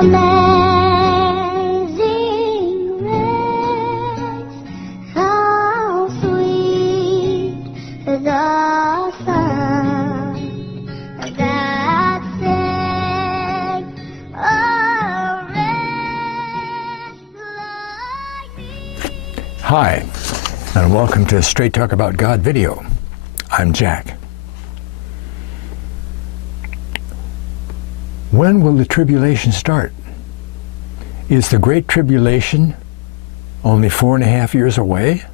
Amazing grace, how sweet the sound that saved a wretch like me. Hi, and welcome to a Straight Talk About God video. I'm Jack. When will the tribulation start? Is the Great Tribulation only 4.5 years away?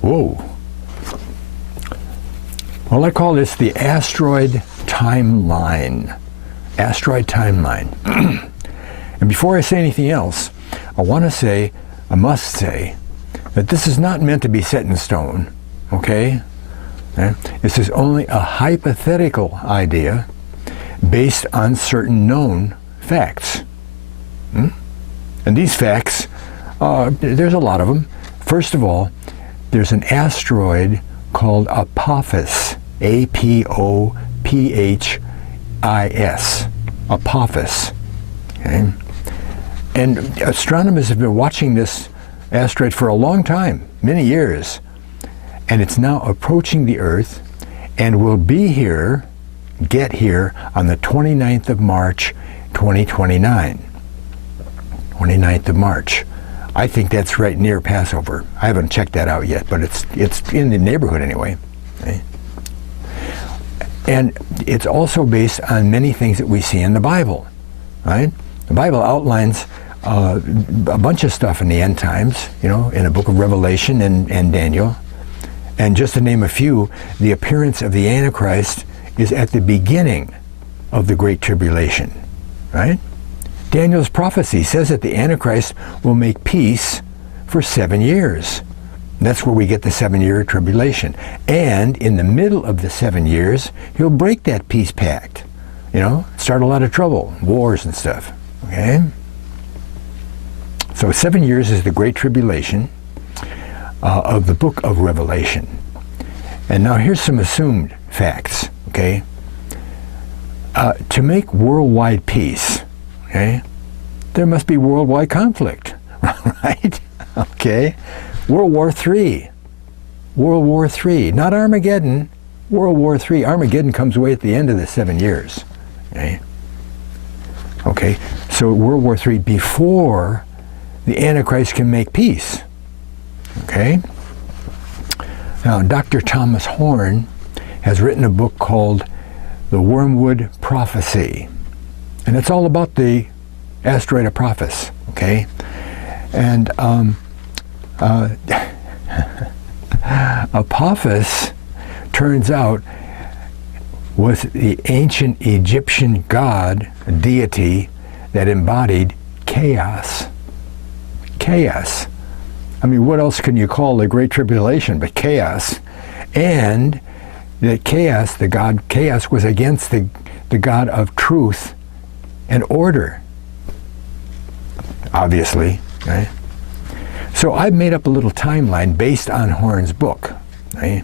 Whoa. Well, I call this the asteroid timeline. Asteroid timeline. And before I say anything else, I must say, that this is not meant to be set in stone, okay? This is only a hypothetical idea based on certain known facts. And these facts, there's a lot of them. First of all, there's an asteroid called Apophis, A-P-O-P-H-I-S, Apophis. Okay? And astronomers have been watching this asteroid for a long time, many years, and it's now approaching the Earth and will get here on the 29th of March, 2029. 29th of March. I think that's right near Passover. I haven't checked that out yet, but it's in the neighborhood anyway. Okay? And it's also based on many things that we see in the Bible, right? The Bible outlines a bunch of stuff in the end times, you know, in the book of Revelation and Daniel. And just to name a few, the appearance of the Antichrist is at the beginning of the Great Tribulation, right? Daniel's prophecy says that the Antichrist will make peace for 7 years. That's where we get the 7-year tribulation. And in the middle of the 7 years, he'll break that peace pact, you know, start a lot of trouble, wars and stuff, okay? So 7 years is the Great Tribulation of the book of Revelation. And now here's some assumed facts, okay? To make worldwide peace, okay, there must be worldwide conflict, right? Okay? World War III. World War III. Not Armageddon. World War III. Armageddon comes away at the end of the 7 years, okay? Okay, so World War III before the Antichrist can make peace. Okay? Now, Dr. Thomas Horn has written a book called The Wormwood Prophecy. And it's all about the asteroid Apophis. Okay? And Apophis, turns out, was the ancient Egyptian god, a deity, that embodied chaos. Chaos. I mean, what else can you call the Great Tribulation but chaos? And that chaos, the god chaos, was against the God of truth and order, obviously, right? So I've made up a little timeline based on Horn's book, right?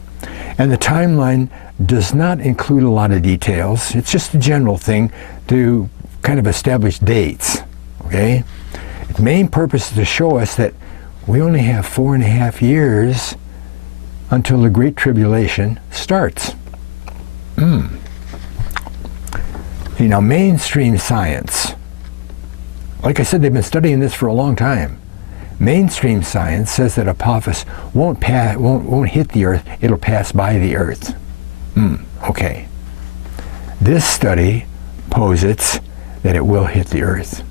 And the timeline does not include a lot of details. It's just a general thing to kind of establish dates, okay? Its main purpose is to show us that we only have 4.5 years until the Great Tribulation starts. See, now mainstream science, like I said, they've been studying this for a long time. Mainstream science says that Apophis won't hit the Earth, it'll pass by the Earth. Okay. This study posits that it will hit the Earth.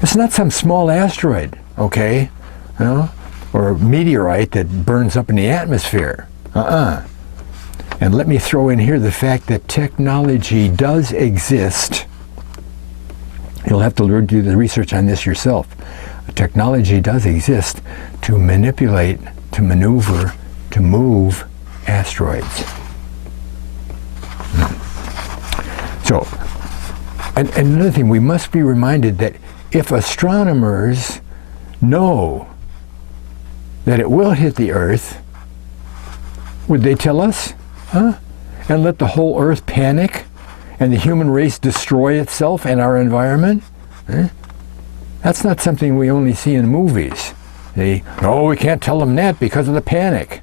It's not some small asteroid, okay, you know, or meteorite that burns up in the atmosphere. And let me throw in here the fact that technology does exist. You'll have to do the research on this yourself. Technology does exist to manipulate, to maneuver, to move asteroids. So, and another thing, we must be reminded that if astronomers know that it will hit the Earth, would they tell us? And let the whole Earth panic and the human race destroy itself and our environment? That's not something we only see in movies. No, we can't tell them that because of the panic.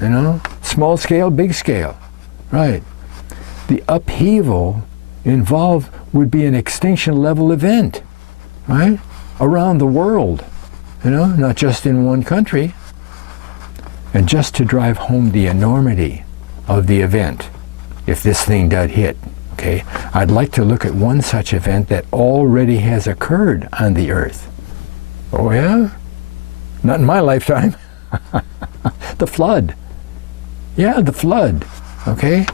You know, small scale, big scale. Right. The upheaval involved would be an extinction level event, right? Around the world, you know, not just in one country. And just to drive home the enormity of the event, if this thing did hit, okay, I'd like to look at one such event that already has occurred on the earth. Oh yeah? Not in my lifetime. The flood. Yeah, the flood, okay?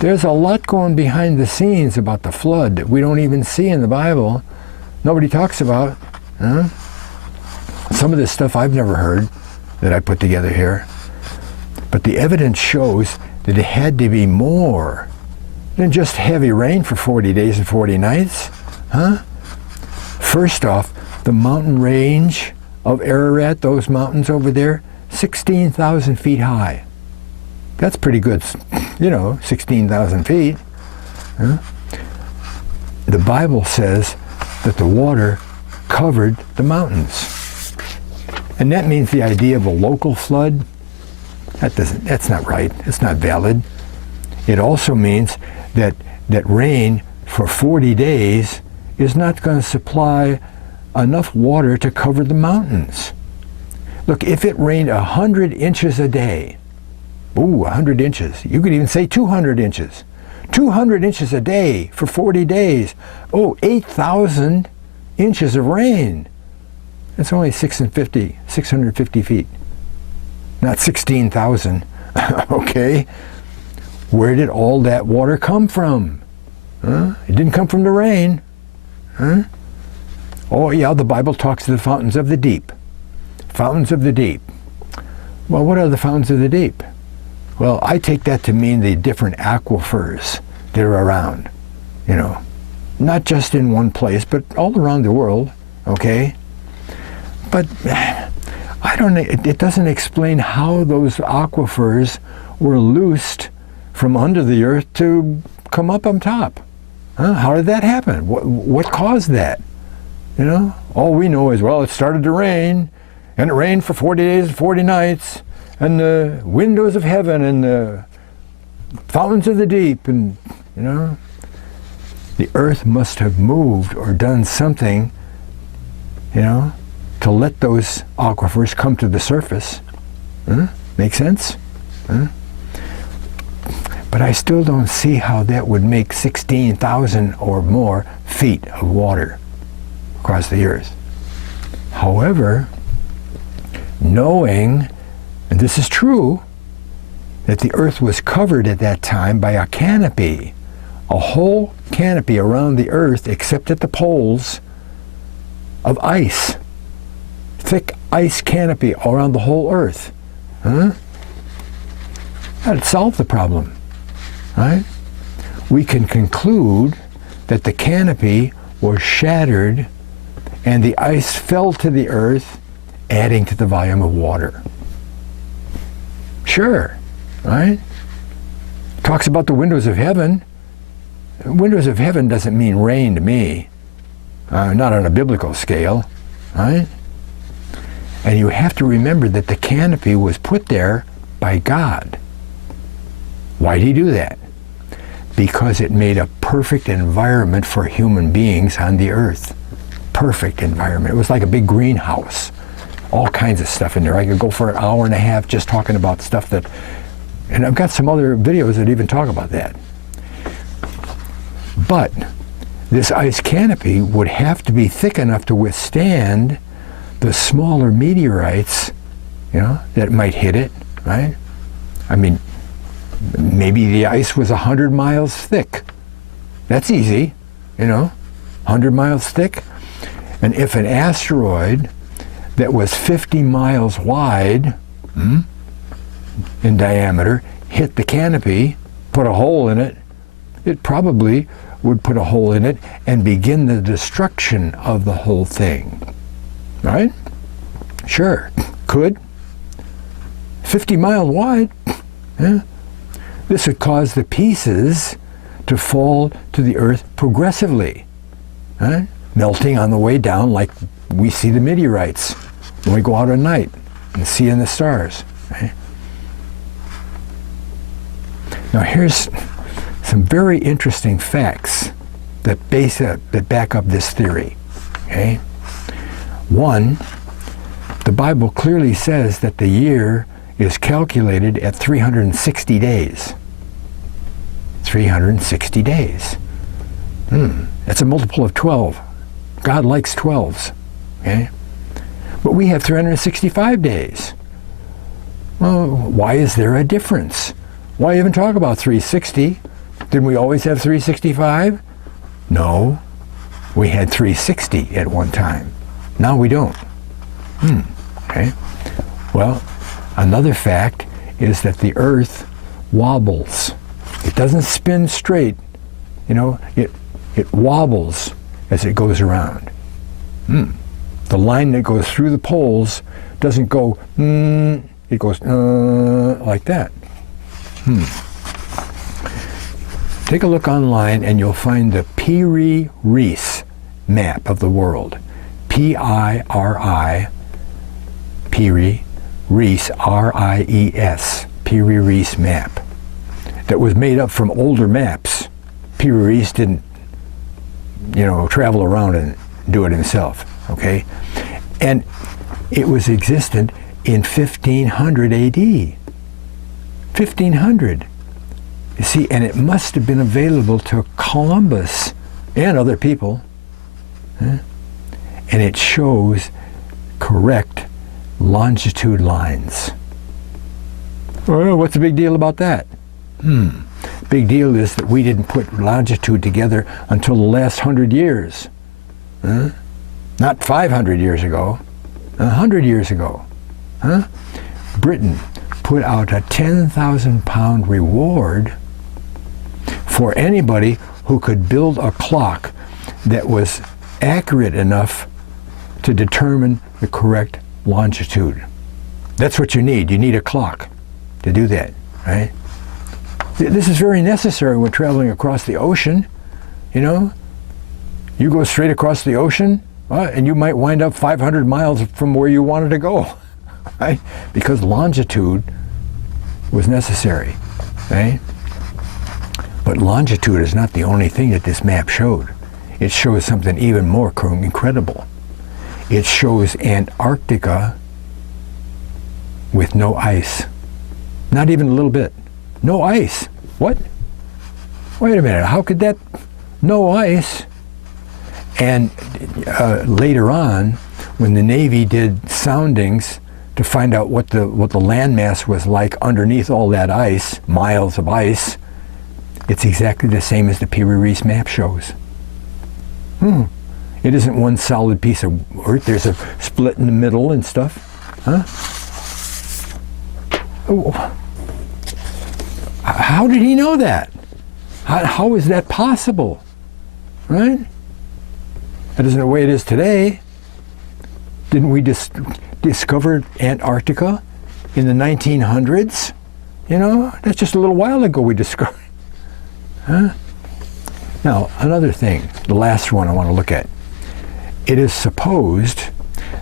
There's a lot going behind the scenes about the flood that we don't even see in the Bible. Nobody talks about. Some of this stuff I've never heard that I put together here. But the evidence shows that it had to be more than just heavy rain for 40 days and 40 nights. First off, the mountain range of Ararat, those mountains over there, 16,000 feet high. That's pretty good, you know, 16,000 feet. The Bible says that the water covered the mountains. And that means the idea of a local flood, that's not right. It's not valid. It also means that rain for 40 days is not going to supply enough water to cover the mountains. Look, if it rained 100 inches a day, 100 inches. You could even say 200 inches. 200 inches a day for 40 days. 8,000 inches of rain. That's only 650 feet. Not 16,000. Okay? Where did all that water come from? It didn't come from the rain. Oh yeah, the Bible talks of the fountains of the deep. Fountains of the deep. Well, what are the fountains of the deep? Well, I take that to mean the different aquifers that are around, you know, not just in one place, but all around the world, okay? But it doesn't explain how those aquifers were loosed from under the earth to come up on top. How did that happen? What caused that? You know, all we know is, well, it started to rain, and it rained for 40 days and 40 nights, and the windows of heaven and the fountains of the deep, and, you know, the earth must have moved or done something, you know, to let those aquifers come to the surface. Make sense? But I still don't see how that would make 16,000 or more feet of water across the earth. However, knowing, and this is true, that the earth was covered at that time by a canopy, a whole canopy around the earth except at the poles of ice. Thick ice canopy around the whole earth. That'd solve the problem, right? We can conclude that the canopy was shattered and the ice fell to the earth, adding to the volume of water. Sure, right? Talks about the windows of heaven. Windows of heaven doesn't mean rain to me, not on a biblical scale, right? And you have to remember that the canopy was put there by God. Why did he do that? Because it made a perfect environment for human beings on the earth. Perfect environment. It was like a big greenhouse. All kinds of stuff in there. I could go for an hour and a half just talking about stuff that, and I've got some other videos that even talk about that. But this ice canopy would have to be thick enough to withstand the smaller meteorites, you know, that might hit it, right? I mean, maybe the ice was 100 miles thick. That's easy, you know, 100 miles thick. And if an asteroid that was 50 miles wide in diameter hit the canopy, put a hole in it, it probably would put a hole in it and begin the destruction of the whole thing. Right? Sure, could. 50 miles wide. Yeah. This would cause the pieces to fall to the earth progressively, huh? Melting on the way down like we see the meteorites when we go out at night and see in the stars. Right? Now here's some very interesting facts that back up this theory. Okay? One, the Bible clearly says that the year is calculated at 360 days. 360 days. That's a multiple of 12. God likes 12s. Okay? But we have 365 days. Well, why is there a difference? Why even talk about 360? Didn't we always have 365? No. We had 360 at one time. Now we don't. Okay. Well, another fact is that the earth wobbles. It doesn't spin straight. You know, it wobbles as it goes around. The line that goes through the poles doesn't go, it goes like that. Take a look online and you'll find the Piri-Reis map of the world. P-I-R-I, Piri-Reis, R-I-E-S, Piri-Reis map. That was made up from older maps. Piri-Reis didn't, travel around and do it himself, okay? And it was existent in 1500 AD. 1500. You see, and it must have been available to Columbus and other people. And it shows correct longitude lines. Well, what's the big deal about that? Big deal is that we didn't put longitude together until the last 100 years. Not 500 years ago, 100 years ago. Britain put out a 10,000-pound reward for anybody who could build a clock that was accurate enough to determine the correct longitude. That's what you need. You need a clock to do that, right? This is very necessary when traveling across the ocean. You go straight across the ocean, and you might wind up 500 miles from where you wanted to go, right? Because longitude was necessary, right? But longitude is not the only thing that this map showed. It shows something even more incredible. It shows Antarctica with no ice. Not even a little bit. No ice. What? Wait a minute. How could that? No ice. And later on, when the Navy did soundings to find out what the landmass was like underneath all that ice, miles of ice, it's exactly the same as the Piri-Reis map shows. It isn't one solid piece of earth. There's a split in the middle and stuff. Oh. How did he know that? How is that possible? Right? That isn't the way it is today. Didn't we discover Antarctica in the 1900s? That's just a little while ago we discovered. Now, another thing, the last one I want to look at. It is supposed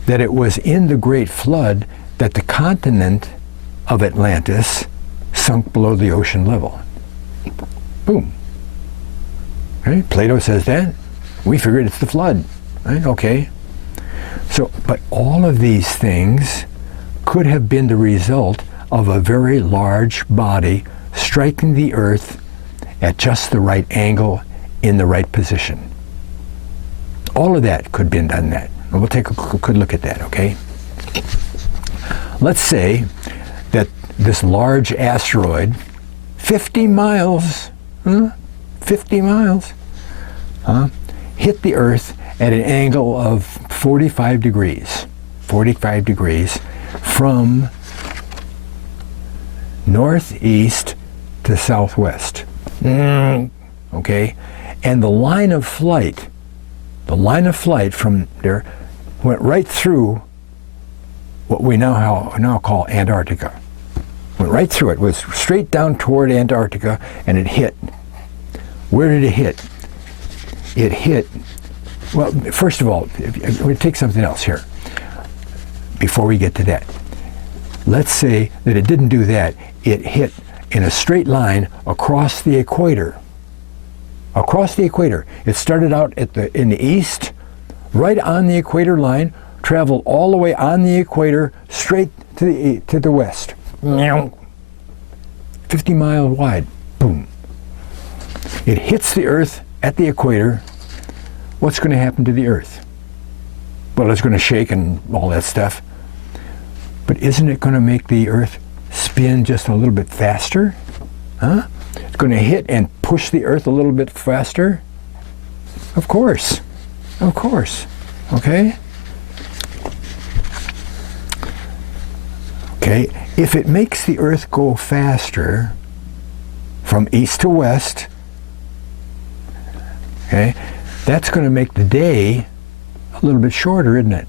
that it was in the Great Flood that the continent of Atlantis sunk below the ocean level. Boom. Okay? Plato says that. We figured it's the flood. Right? Okay. So, but all of these things could have been the result of a very large body striking the earth at just the right angle in the right position. All of that could have been done that. And we'll take a good look at that, okay? Let's say that this large asteroid, 50 miles, 50 miles, hit the Earth at an angle of 45 degrees from northeast to southwest. Okay? And the line of flight from there went right through what we now call Antarctica. Went right through it, was straight down toward Antarctica, and it hit Where did it hit? It hit, well, first of all, we'll take something else here before we get to that. Let's say that it didn't do that. It hit in a straight line across the equator. Across the equator. It started out in the east, right on the equator line, traveled all the way on the equator, straight to the west. 50 miles wide. Boom. It hits the Earth at the equator. What's going to happen to the Earth? Well, it's going to shake and all that stuff. But isn't it going to make the Earth spin just a little bit faster? Huh? It's going to hit and push the Earth a little bit faster? Of course. Of course. Okay? Okay, if it makes the Earth go faster from east to west, okay, that's going to make the day a little bit shorter, isn't it?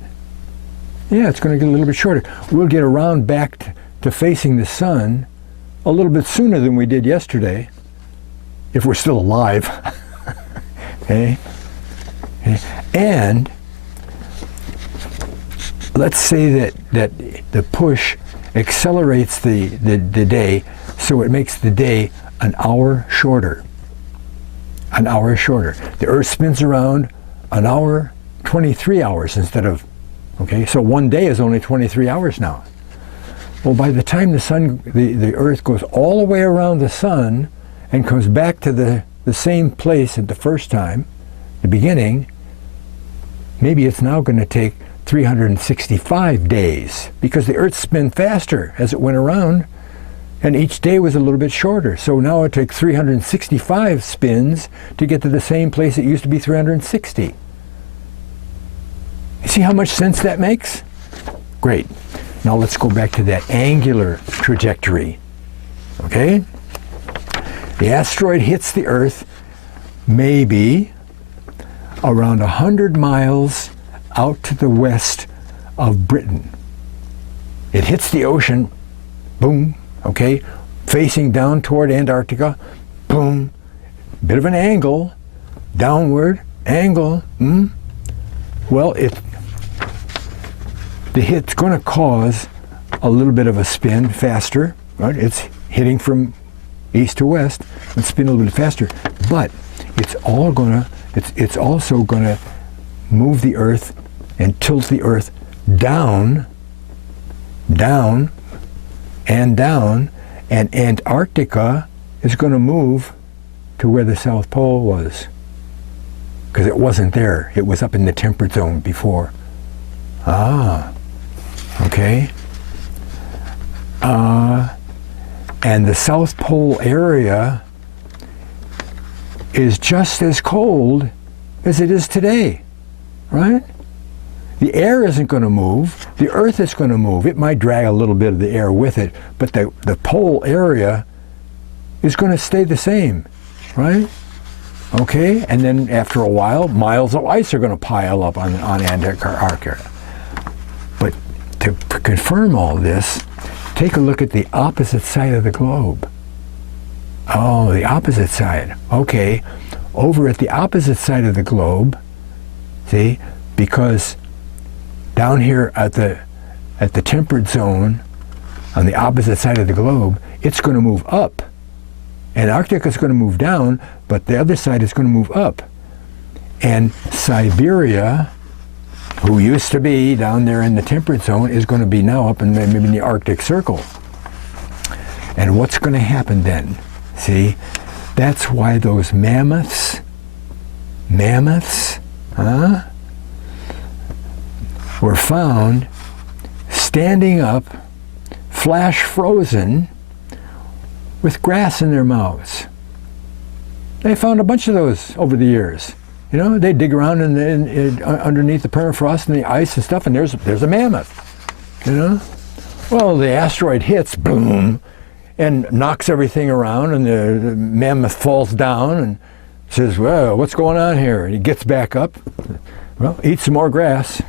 Yeah, it's going to get a little bit shorter. We'll get around back to facing the sun a little bit sooner than we did yesterday, if we're still alive. Okay? And let's say that the push accelerates the day, so it makes the day an hour shorter. An hour shorter. The Earth spins around an hour, 23 hours instead of, okay, so one day is only 23 hours now. Well, by the time the Earth goes all the way around the sun and comes back to the same place at the first time, the beginning, maybe it's now going to take 365 days, because the Earth spun faster as it went around, and each day was a little bit shorter. So now it took 365 spins to get to the same place it used to be 360. You see how much sense that makes? Great. Now let's go back to that angular trajectory. Okay? The asteroid hits the Earth maybe around 100 miles out to the west of Britain. It hits the ocean, boom, okay, facing down toward Antarctica, boom, bit of an angle, downward, angle, Well, the hit's going to cause a little bit of a spin faster, right? It's hitting from east to west and spin a little bit faster, but it's also going to move the Earth and tilt the Earth down, down, and down, and Antarctica is going to move to where the South Pole was, because it wasn't there. It was up in the temperate zone before. Okay. And the South Pole area is just as cold as it is today, right? The air isn't going to move. The Earth is going to move. It might drag a little bit of the air with it, but the pole area is going to stay the same, right? Okay, and then after a while, miles of ice are going to pile up on Antarctica. But to confirm all this, take a look at the opposite side of the globe. Oh, the opposite side. Okay, over at the opposite side of the globe, see, because down here at the temperate zone, on the opposite side of the globe, it's going to move up. Antarctica is going to move down, but the other side is going to move up. And Siberia, who used to be down there in the temperate zone, is going to be now up in the Arctic Circle. And what's going to happen then? See, that's why those mammoths, were found standing up, flash frozen, with grass in their mouths. They found a bunch of those over the years. You know, they dig around underneath the permafrost and the ice and stuff, and there's a mammoth. You know, well, the asteroid hits, boom, and knocks everything around, and the mammoth falls down and says, "Well, what's going on here?" And he gets back up. Well, eat some more grass.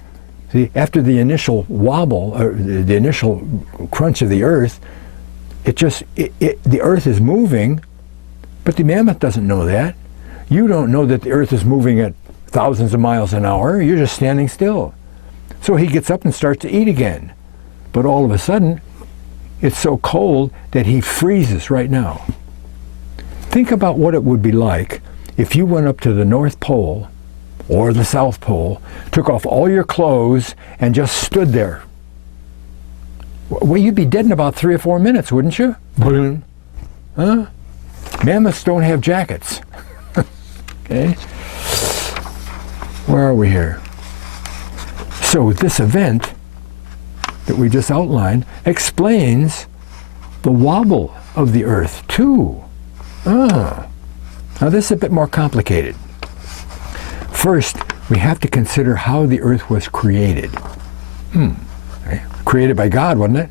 See, after the initial wobble, or the initial crunch of the Earth, the Earth is moving, but the mammoth doesn't know that. You don't know that the earth is moving at thousands of miles an hour. You're just standing still. So he gets up and starts to eat again. But all of a sudden, it's so cold that he freezes right now. Think about what it would be like if you went up to the North Pole or the South Pole, took off all your clothes, and just stood there. Well, you'd be dead in about 3 or 4 minutes, wouldn't you? Boom. Huh? Mammoths don't have jackets. Okay? Where are we here? So this event that we just outlined explains the wobble of the earth too. Now this is a bit more complicated. First, we have to consider how the earth was created. Okay. Created by God, wasn't it?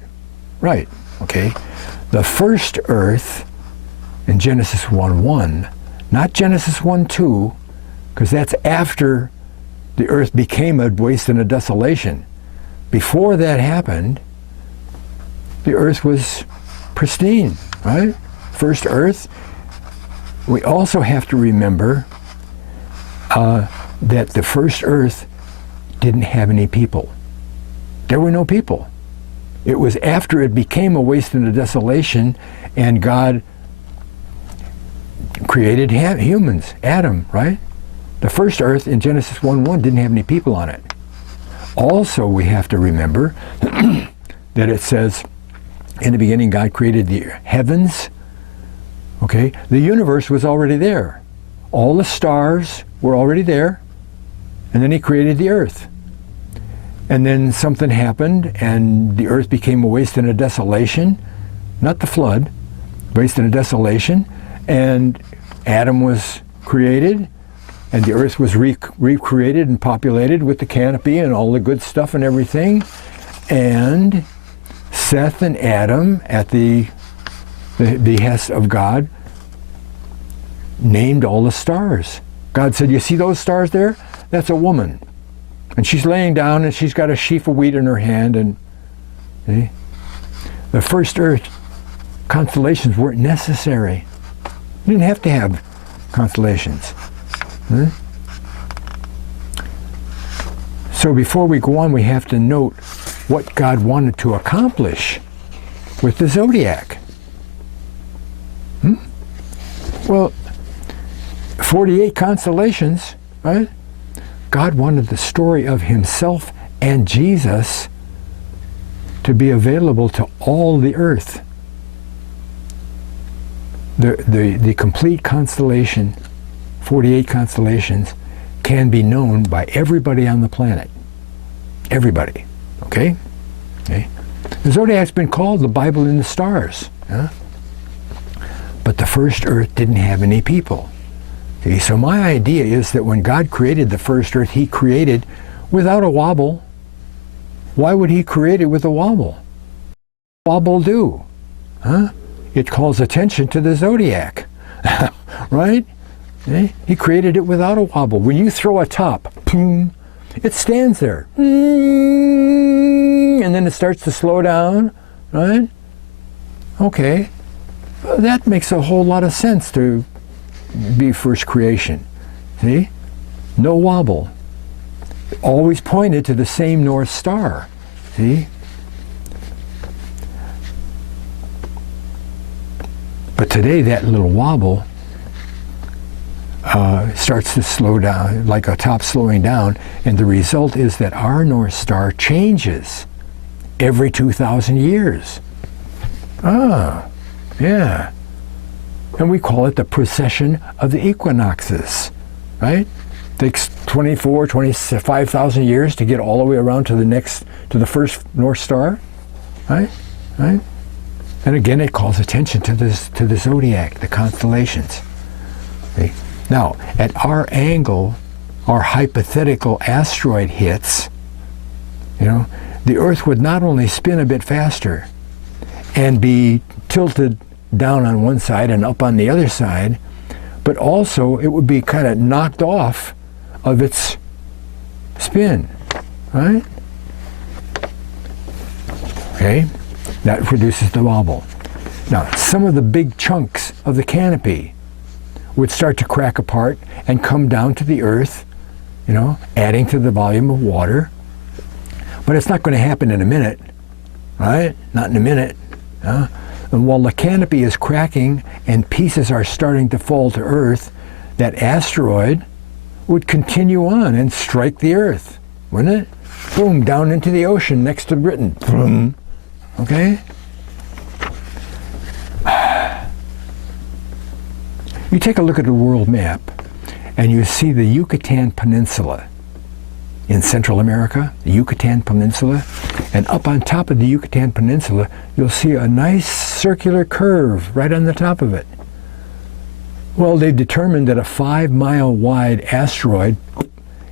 Right. Okay. The first earth in Genesis 1:1, not Genesis 1:2, because that's after the earth became a waste and a desolation. Before that happened, the earth was pristine, right? First earth. We also have to remember that the first earth didn't have any people. There were no people. It was after it became a waste and a desolation, and God created humans, Adam, right? The first earth in Genesis 1:1 didn't have any people on it. Also, we have to remember that it says, in the beginning God created the heavens. Okay, the universe was already there. All the stars were already there, and then he created the earth. And then something happened, and the earth became a waste and a desolation, not the flood, waste and a desolation, and Adam was created, and the earth was recreated and populated with the canopy and all the good stuff and everything, and Seth and Adam, at the behest of God, named all the stars. God said, you see those stars there? That's a woman. And she's laying down and she's got a sheaf of wheat in her hand. And see? The first earth constellations weren't necessary. You didn't have to have constellations. So before we go on, we have to note what God wanted to accomplish with the zodiac. Well, 48 constellations, right? God wanted the story of himself and Jesus to be available to all the earth. The complete constellation, 48 constellations, can be known by everybody on the planet. Everybody. Okay? Okay? The zodiac's been called the Bible in the stars. Huh? But the first earth didn't have any people. See, so my idea is that when God created the first earth, he created without a wobble. Why would he create it with a wobble? Wobble do? Huh? It calls attention to the zodiac. Right? Okay? He created it without a wobble. When you throw a top, boom, it stands there. And then it starts to slow down, right? Okay. Well, that makes a whole lot of sense to be first creation. See? No wobble. Always pointed to the same North Star. See? But today that little wobble starts to slow down, like a top slowing down, and the result is that our North Star changes every 2,000 years. Yeah. And we call it the precession of the equinoxes, right? It takes 25,000 years to get all the way around to the first North Star, right? Right? And again, it calls attention to the zodiac, the constellations. See? Now, at our angle, our hypothetical asteroid hits, the Earth would not only spin a bit faster and be tilted down on one side and up on the other side, but also it would be kind of knocked off of its spin, right? Okay, that produces the wobble. Now, some of the big chunks of the canopy would start to crack apart and come down to the earth, you know, adding to the volume of water. But it's not going to happen in a minute, right? Not in a minute. And while the canopy is cracking and pieces are starting to fall to earth, that asteroid would continue on and strike the earth, wouldn't it? Boom, down into the ocean next to Britain. Boom. Okay? You take a look at the world map, and you see the Yucatan Peninsula in Central America, the Yucatan Peninsula, and up on top of the Yucatan Peninsula, you'll see a nice circular curve right on the top of it. Well, they've determined that a 5-mile wide asteroid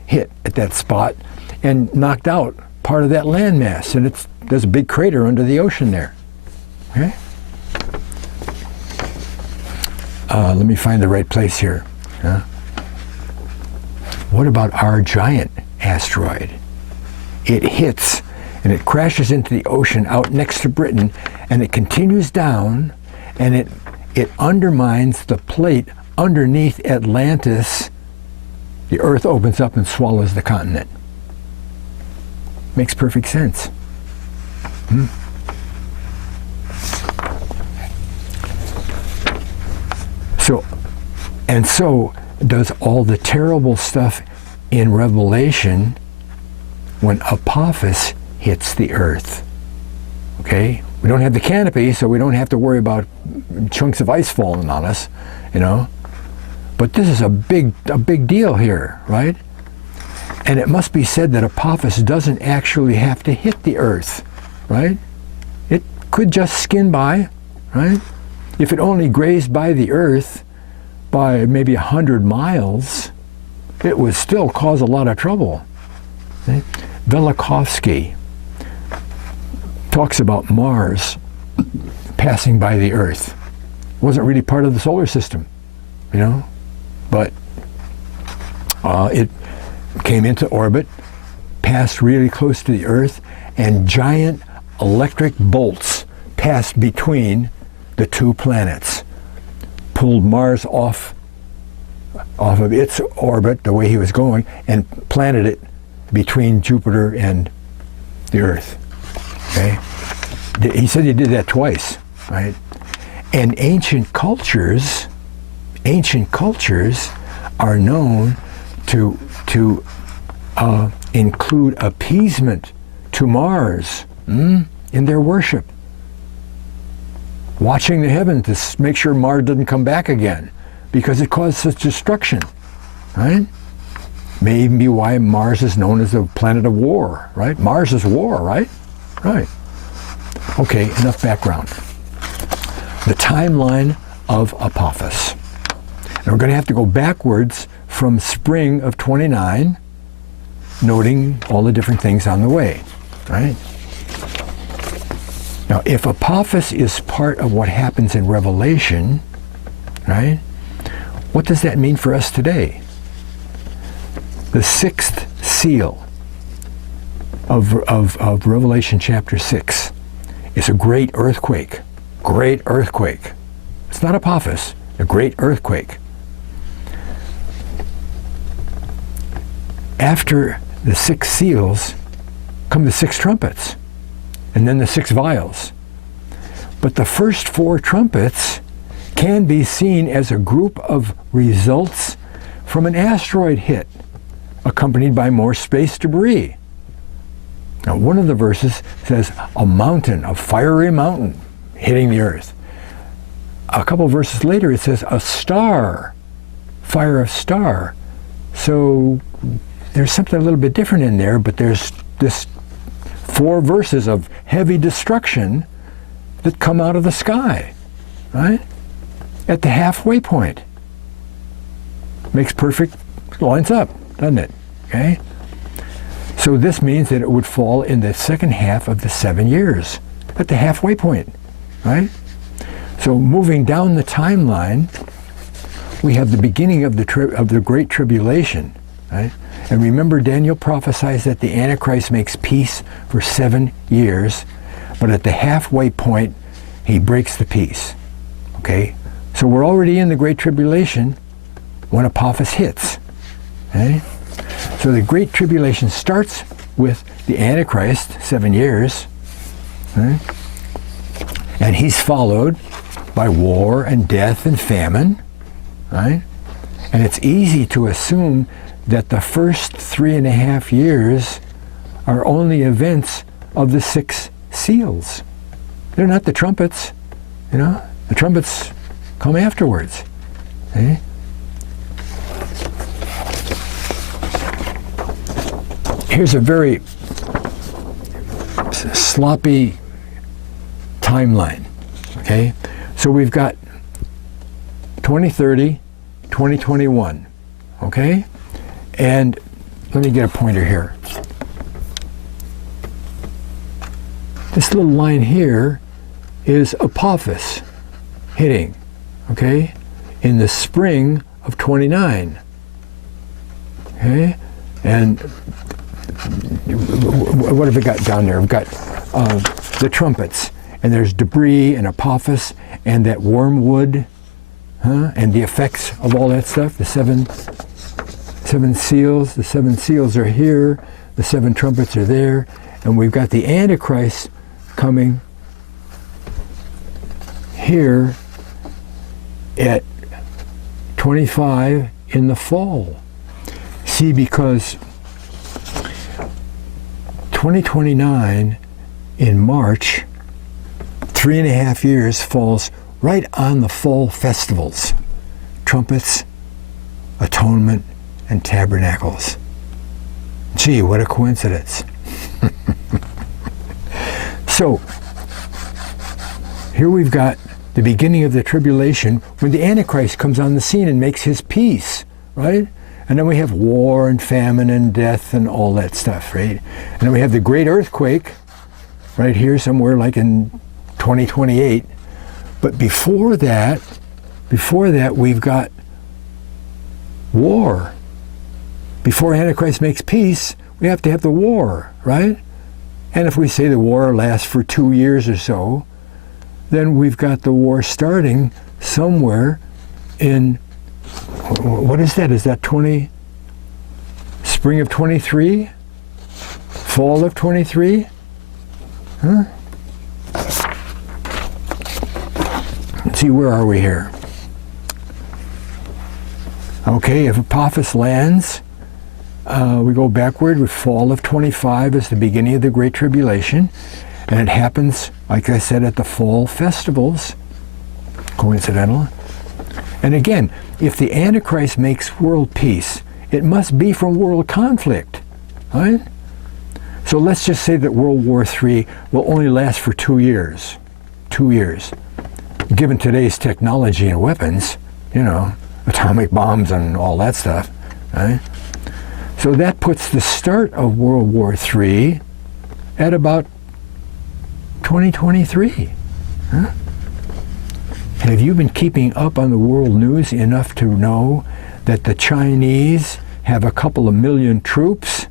hit at that spot and knocked out part of that landmass, and there's a big crater under the ocean there. Okay? Let me find the right place here. What about our giant asteroid? It hits and it crashes into the ocean out next to Britain, and it continues down, and it undermines the plate underneath Atlantis. The earth opens up and swallows the continent. Makes perfect sense. So does all the terrible stuff in Revelation when Apophis hits the earth. Okay? We don't have the canopy, so we don't have to worry about chunks of ice falling on us, you know. But this is a big deal here, right? And it must be said that Apophis doesn't actually have to hit the earth, right? It could just skin by, right? If it only grazed by the earth by maybe 100 miles, it would still cause a lot of trouble. Okay? Velikovsky talks about Mars passing by the earth. It wasn't really part of the solar system, you know, but it came into orbit, passed really close to the earth, and giant electric bolts passed between the two planets, pulled Mars off of its orbit the way he was going, and planted it between Jupiter and the Earth. Okay? He said he did that twice, right? And ancient cultures are known to include appeasement to Mars in their worship. Watching the heavens to make sure Mars doesn't come back again, because it caused such destruction, right? May even be why Mars is known as the planet of war, right? Mars is war, right? Right. Okay, enough background. The timeline of Apophis. And we're going to have to go backwards from spring of 29, noting all the different things on the way, right? Now, if Apophis is part of what happens in Revelation, right, what does that mean for us today? The sixth seal of Revelation chapter 6 is a great earthquake. Great earthquake. It's not Apophis, a great earthquake. After the 6 seals come the 6 trumpets, and then the 6 vials. But the first 4 trumpets can be seen as a group of results from an asteroid hit, accompanied by more space debris. Now, one of the verses says a mountain, a fiery mountain hitting the earth. A couple verses later it says a star, fire of star. So there's something a little bit different in there, but there's this 4 verses of heavy destruction that come out of the sky, right? At the halfway point. Makes perfect, lines up, doesn't it? Okay? So this means that it would fall in the second half of the 7 years, at the halfway point, right? So moving down the timeline, we have the beginning of the Great Tribulation, right? And remember, Daniel prophesies that the Antichrist makes peace for 7 years, but at the halfway point, he breaks the peace. Okay? So we're already in the Great Tribulation, when Apophis hits. Okay? So the Great Tribulation starts with the Antichrist, 7 years, okay? And he's followed by war and death and famine, right? And it's easy to assume that the first 3.5 years are only events of the 6 seals. They're not the trumpets, you know? The trumpets come afterwards. Okay? Here's a very sloppy timeline, okay? So we've got 2030, 2021, okay? And let me get a pointer here. This little line here is Apophis hitting, okay, in the spring of 29, okay? And what have we got down there? We've got the trumpets, and there's debris and Apophis and that wormwood, and the effects of all that stuff, the seven seals. The 7 seals are here, the 7 trumpets are there, and we've got the Antichrist coming here at 25 in the fall. See, because 2029 in March, 3.5 years falls right on the fall festivals, trumpets, atonement, and tabernacles. Gee, what a coincidence. So, here we've got the beginning of the tribulation when the Antichrist comes on the scene and makes his peace, right? And then we have war and famine and death and all that stuff, right? And then we have the great earthquake right here somewhere like in 2028. But before that, we've got war. Before Antichrist makes peace, we have to have the war, right? And if we say the war lasts for 2 years or so, then we've got the war starting somewhere in, what is that? Is that spring of 23? Fall of 23? Huh? Let's see, where are we here? Okay, if Apophis lands, we go backward with fall of 25 as the beginning of the Great Tribulation. And it happens, like I said, at the fall festivals. Coincidental. And again, if the Antichrist makes world peace, it must be from world conflict, right? So let's just say that World War III will only last for 2 years. 2 years. Given today's technology and weapons, you know, atomic bombs and all that stuff, right? So that puts the start of World War III at about 2023. Huh? Have you been keeping up on the world news enough to know that the Chinese have a couple of million troops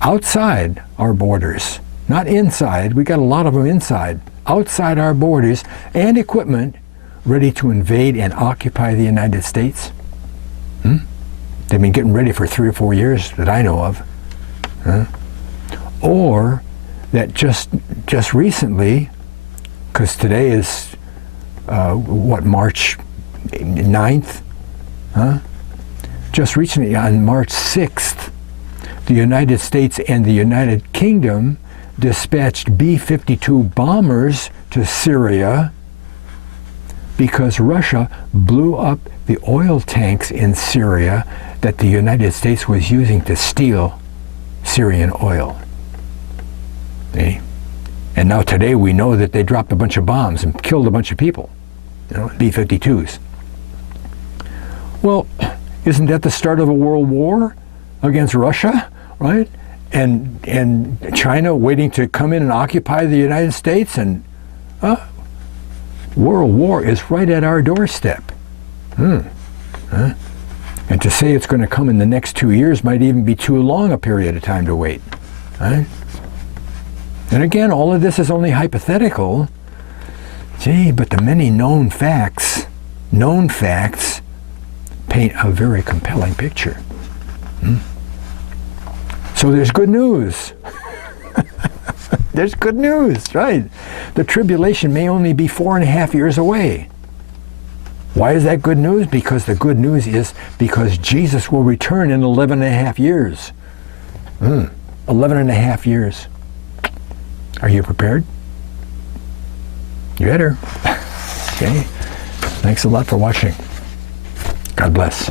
outside our borders? Not inside. We got a lot of them inside. Outside our borders, and equipment ready to invade and occupy the United States? They've been getting ready for 3 or 4 years that I know of. Or that just recently, because today is, March 9th? Just recently, on March 6th, the United States and the United Kingdom dispatched B-52 bombers to Syria because Russia blew up the oil tanks in Syria that the United States was using to steal Syrian oil. See? And now today we know that they dropped a bunch of bombs and killed a bunch of people, you know, B-52s. Well, isn't that the start of a world war against Russia, right? And China waiting to come in and occupy the United States, and world war is right at our doorstep. And to say it's going to come in the next 2 years might even be too long a period of time to wait. Right? And again, all of this is only hypothetical. Gee, but the many known facts paint a very compelling picture. So there's good news. There's good news, right? The tribulation may only be 4.5 years away. Why is that good news? Because the good news is because Jesus will return in 11.5 years. 11.5 years. Are you prepared? You better. Okay. Thanks a lot for watching. God bless.